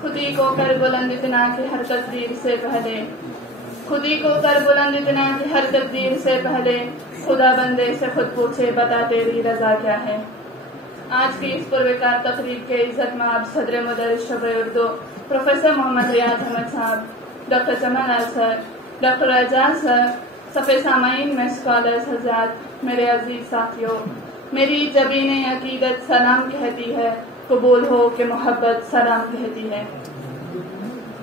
خودی کو کر بلند اتنا کہ ہر تقدیر سے پہلے، خودی کو کر بلند اتنا کہ ہر تقدیر سے پہلے، خدا بندے سے خود پوچھے بتا تیری رضا کیا ہے۔ آج کی اس پروکار تقریب کے عزت مآب صدر مدرس شعبہ اردو پروفیسر محمد ریاض احمد صاحب، ڈاکٹر جمال سر، ڈاکٹر اعجاز سر، صفحہ سامعین میں اسکالرز حضرات، میرے عزیز ساتھیوں، میری جبین عقیدت سلام کہتی ہے، قبول ہو کہ محبت سلام کہتی ہے۔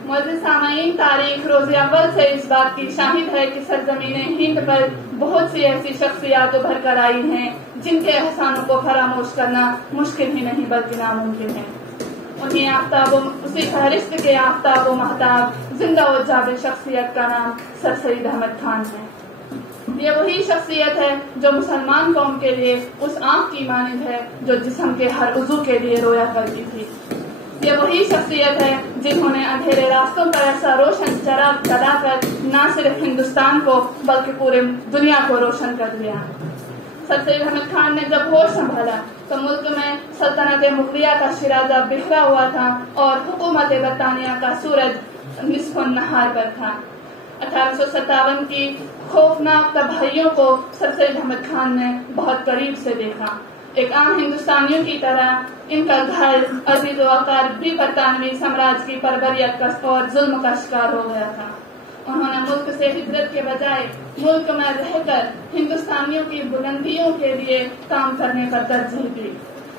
معزز سامعین، تاریخ روز اول سے اس بات کی شاہد ہے کہ سرزمین ہند پر بہت سی ایسی شخصیات ابھر کر آئی ہیں جن کے احسانوں کو فراموش کرنا مشکل ہی نہیں بلکہ ناممکن ہے۔ انہیں آفتاب اسی فہرست کے آفتاب و مہتاب زندہ و جاوید شخصیت کا نام سر سید احمد خان ہے۔ یہ وہی شخصیت ہے جو مسلمان قوم کے لیے اس آنکھ کی مانند ہے جو جسم کے ہر عضو کے لیے رویا کرتی تھی۔ یہ وہی شخصیت ہے جنہوں نے اندھیرے راستوں پر ایسا روشن چراغ جلا کر نہ صرف ہندوستان کو بلکہ پورے دنیا کو روشن کر دیا۔ سر سید احمد خان نے جب ہوش سنبھالا تو ملک میں سلطنت مغلیہ کا شیرازہ بکھرا ہوا تھا اور حکومت برطانیہ کا سورج نصف النہار پر تھا۔ 1857 کی خوفناک تباہیوں کو سر سید احمد خان نے بہت قریب سے دیکھا۔ ایک عام ہندوستانیوں کی طرح ان کا گھر عزیز و اقارب بھی برطانوی سامراج کی پربریت کا اور ظلم کا شکار ہو گیا تھا۔ انہوں نے ملک سے ہجرت کے بجائے ملک میں رہ کر ہندوستانیوں کی بلندیوں کے لیے کام کرنے پر ترجیح دی۔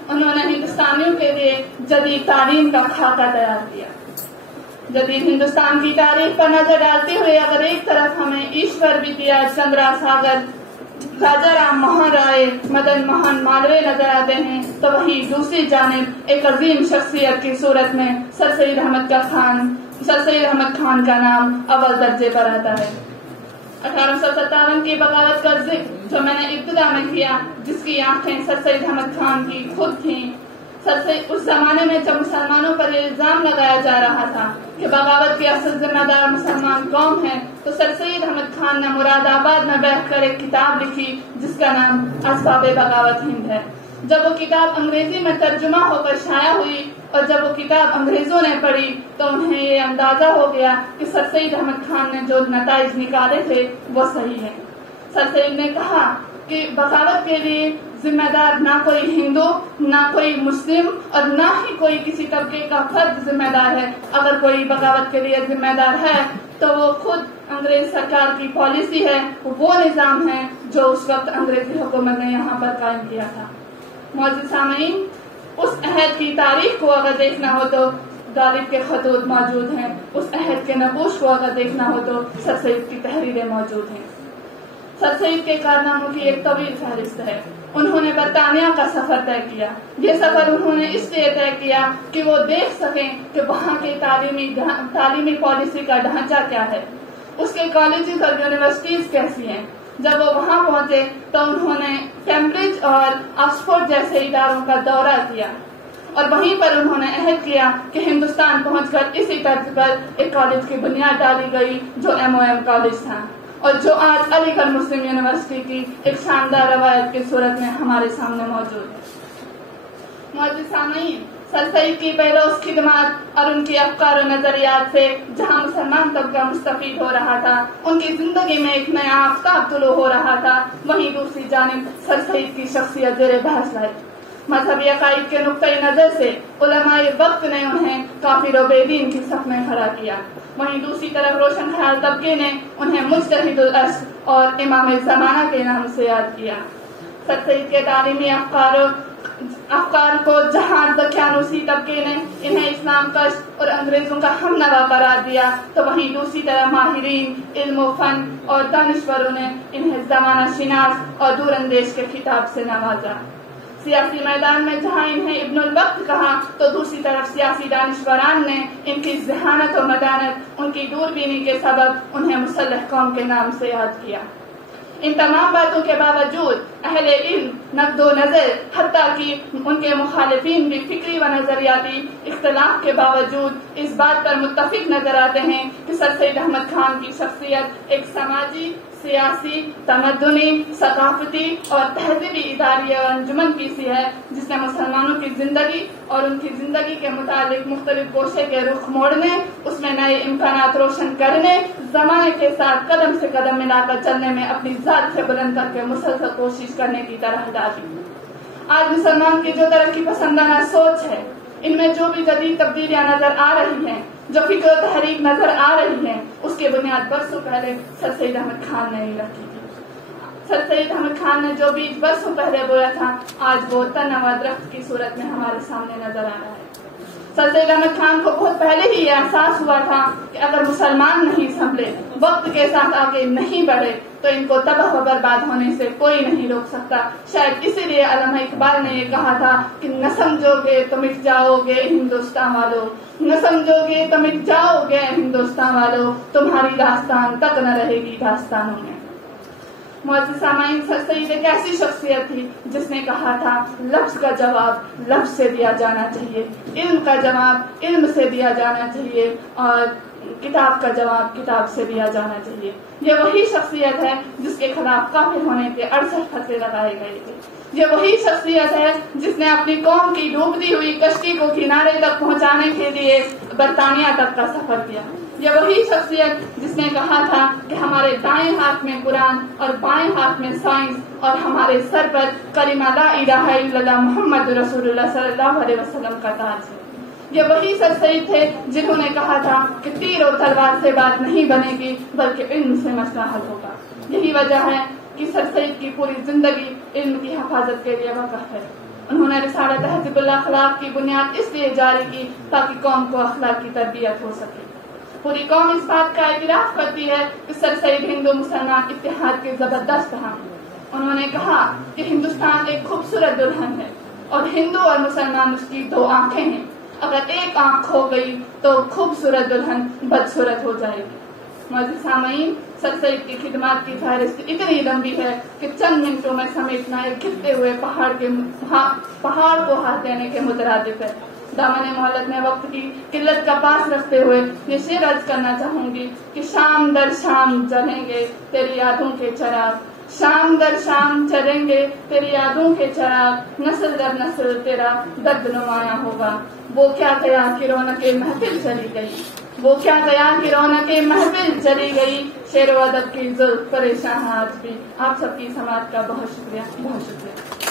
انہوں نے ہندوستانیوں کے لیے جدید تعلیم کا خاکہ تیار کیا۔ جدید ہندوستان کی تاریخ پر نظر ڈالتے ہوئے اگر ایک طرف ہمیں ایشور ودیا چندرا ساگر، راجا رام موہن رائے، مدن موہن مالوے نظر آتے ہیں تو وہیں دوسری جانب ایک عظیم شخصیت کی صورت میں سر سید احمد خان کا نام اول درجے پر آتا ہے۔ 1857 کی بغاوت کا ذکر جو میں نے ابتدا میں کیا، جس کی آنکھیں سر سید احمد خان کی خود تھیں، اس زمانے میں جب مسلمانوں پر الزام لگایا جا رہا تھا کہ بغاوت کی اصل ذمہ دار مسلمان قوم ہے، تو سر سید احمد خان نے مراد آباد میں بیٹھ کر ایک کتاب لکھی جس کا نام اسباب بغاوت ہند ہے۔ جب وہ کتاب انگریزی میں ترجمہ ہو کر شائع ہوئی اور جب وہ کتاب انگریزوں نے پڑھی تو انہیں یہ اندازہ ہو گیا کہ سر سید احمد خان نے جو نتائج نکالے تھے وہ صحیح ہے۔ سر سید نے کہا کہ بغاوت کے لیے ذمہ دار نہ کوئی ہندو، نہ کوئی مسلم اور نہ ہی کوئی کسی طبقے کا فرد ذمہ دار ہے۔ اگر کوئی بغاوت کے لیے ذمہ دار ہے تو وہ خود انگریز سرکار کی پالیسی ہے، وہ نظام ہے جو اس وقت انگریزی حکومت نے یہاں پر قائم کیا تھا۔ معزز سامعین، اس عہد کی تاریخ کو اگر دیکھنا ہو تو غالب کے خطوط موجود ہیں، اس عہد کے نقوش کو اگر دیکھنا ہو تو سر سید کی تحریریں موجود ہیں۔ سر سید کے کارناموں کی ایک طویل فہرست ہے۔ انہوں نے برطانیہ کا سفر طے کیا۔ یہ سفر انہوں نے اس لیے طے کیا کہ وہ دیکھ سکیں کہ وہاں کی تعلیمی پالیسی کا ڈھانچہ کیا ہے، اس کے کالجز اور یونیورسٹیز کیسی ہیں۔ جب وہ وہاں پہنچے تو انہوں نے کیمبرج اور آکسفورڈ جیسے اداروں کا دورہ کیا اور وہیں پر انہوں نے عہد کیا کہ ہندوستان پہنچ کر اسی طرز پر ایک کالج کی بنیاد ڈالی گئی جو MOM کالج تھا اور جو آج علی گڑھ مسلم یونیورسٹی کی ایک شاندار روایت کی صورت میں ہمارے سامنے موجود ہے۔ معزز سامعین، سر سید کی پیروز خدمات اور ان کی افکار و نظریات سے جہاں مسلمان طبقہ مستفید ہو رہا تھا، ان کی زندگی میں ایک نیا آفتاب طلوع ہو رہا تھا، وہیں دوسری جانب سر سید کی شخصیت زیر بحث لائی۔ مذہبی عقائد کے نقطۂ نظر سے علماء وقت نے انہیں کافر و بے دین کی صف میں کھڑا کیا، وہیں دوسری طرف روشن خیال طبقے نے انہیں مجتہد العصر اور امام زمانہ کے نام سے یاد کیا۔ سر سید کے تعلیمی افکار کو جہاں دقیانوسی طبقے نے انہیں اسلام کش اور انگریزوں کا ہم نوا قرار دیا، تو وہیں دوسری طرف ماہرین علم و فن اور دانشوروں نے انہیں زمانہ شناس اور دور اندیش کے خطاب سے نوازا۔ سیاسی میدان میں جہاں انہیں ابن الوقت کہا تو دوسری طرف سیاسی دانشوران نے ان کی ذہانت و مدانت، ان کی دور بینی کے سبب انہیں مسلح قوم کے نام سے یاد کیا۔ ان تمام باتوں کے باوجود اہل علم نقد و نظر، حتیٰ کہ ان کے مخالفین بھی فکری و نظریاتی اختلاف کے باوجود اس بات پر متفق نظر آتے ہیں کہ سر سید احمد خان کی شخصیت ایک سماجی، سیاسی، تمدنی، ثقافتی اور تہذیبی ادارے اور انجمن کی سی ہے جس نے مسلمانوں کی زندگی اور ان کی زندگی کے متعلق مختلف گوشے کے رخ موڑنے، اس میں نئے امکانات روشن کرنے، زمانے کے ساتھ قدم سے قدم ملا کر چلنے میں اپنی ذات سے بلند کر کے مسلسل کوشش کرنے کی طرح ڈالی۔ آج مسلمان کی جو ترقی پسندانہ سوچ ہے، ان میں جو بھی جدید تبدیلیاں نظر آ رہی ہیں، جو فکر و تحریک نظر آ رہی ہیں، اس کی بنیاد برسوں پہلے سر سید احمد خان نے ہی رکھی تھی۔ سر سید احمد خان نے جو بیج برسوں پہلے بویا تھا، آج وہ تنوع درخت کی صورت میں ہمارے سامنے نظر آ رہا ہے۔ سر سید احمد خان کو بہت پہلے ہی یہ احساس ہوا تھا کہ اگر مسلمان نہیں سنبھلے، وقت کے ساتھ آگے نہیں بڑھے، تو ان کو تباہ و برباد ہونے سے کوئی نہیں روک سکتا۔ شاید اسی لیے علامہ اقبال نے یہ کہا تھا کہ نہ سمجھو گے تو مٹ جاؤ گے ہندوستان والو، نہ سمجھو گے تو مٹ جاؤ گے ہندوستان والو، تمہاری داستان تک نہ رہے گی داستانوں میں۔ معزز سامعین، سر سید ایک ایسی شخصیت تھی جس نے کہا تھا لفظ کا جواب لفظ سے دیا جانا چاہیے، علم کا جواب علم سے دیا جانا چاہیے، اور کتاب کا جواب کتاب سے دیا جانا چاہیے۔ یہ وہی شخصیت ہے جس کے خلاف کافر ہونے کے 68 فتوے لگائے گئے تھے۔ یہ وہی شخصیت ہے جس نے اپنی قوم کی ڈوبتی ہوئی کشتی کو کنارے تک پہنچانے کے لیے برطانیہ تک کا سفر کیا۔ یہ وہی شخصیت جس نے کہا تھا کہ ہمارے دائیں ہاتھ میں قرآن اور بائیں ہاتھ میں سائنس، اور ہمارے سر پر کلمہ لا الہ الا اللہ محمد رسول اللہ صلی اللہ علیہ وسلم کا تاج ہے۔ یہ وہی سر سید تھے جنہوں نے کہا تھا کہ تیر اور تلوار سے بات نہیں بنے گی بلکہ علم سے مسئلہ حل ہوگا۔ یہی وجہ ہے کہ سر سید کی پوری زندگی علم کی حفاظت کے لیے وقف ہے۔ انہوں نے رسالہ تہذیب الاخلاق کی بنیاد اس لیے جاری کی تاکہ قوم کو اخلاق کی تربیت ہو سکے۔ پوری قوم اس بات کا اعتراف کرتی ہے کہ سر سید ہندو مسلمان اتحاد کے زبردست حامی۔ انہوں نے کہا کہ ہندوستان ایک خوبصورت دلہن ہے اور ہندو اور مسلمان اس کی دو آنکھیں ہیں، اگر ایک آنکھ کھو گئی تو خوبصورت دلہن بدصورت ہو جائے گی۔ معزز سامعین، سر سید کی خدمات کی فہرست اتنی لمبی ہے کہ چند منٹوں میں سمیٹنا ایک گرتے ہوئے پہاڑ کو ہاتھ دینے کے مترادف ہے۔ دامن مہلت میں وقت کی قلت کا پاس رکھتے ہوئے یہ شعر عرض کرنا چاہوں گی کہ شام در شام جلیں گے تیری یادوں کے چراغ، شام در شام چلیں گے تیری یادوں کے چراغ، نسل در نسل تیرا درد نمایاں ہوگا۔ وہ کیا گیا کہ رونق محفل چلی گئی، وہ کیا گیا کہ رونق محفل چلی گئی، شعر و ادب کی زلف پریشاں آج بھی۔ آپ سب کی سماعت کا بہت شکریہ، بہت شکریہ۔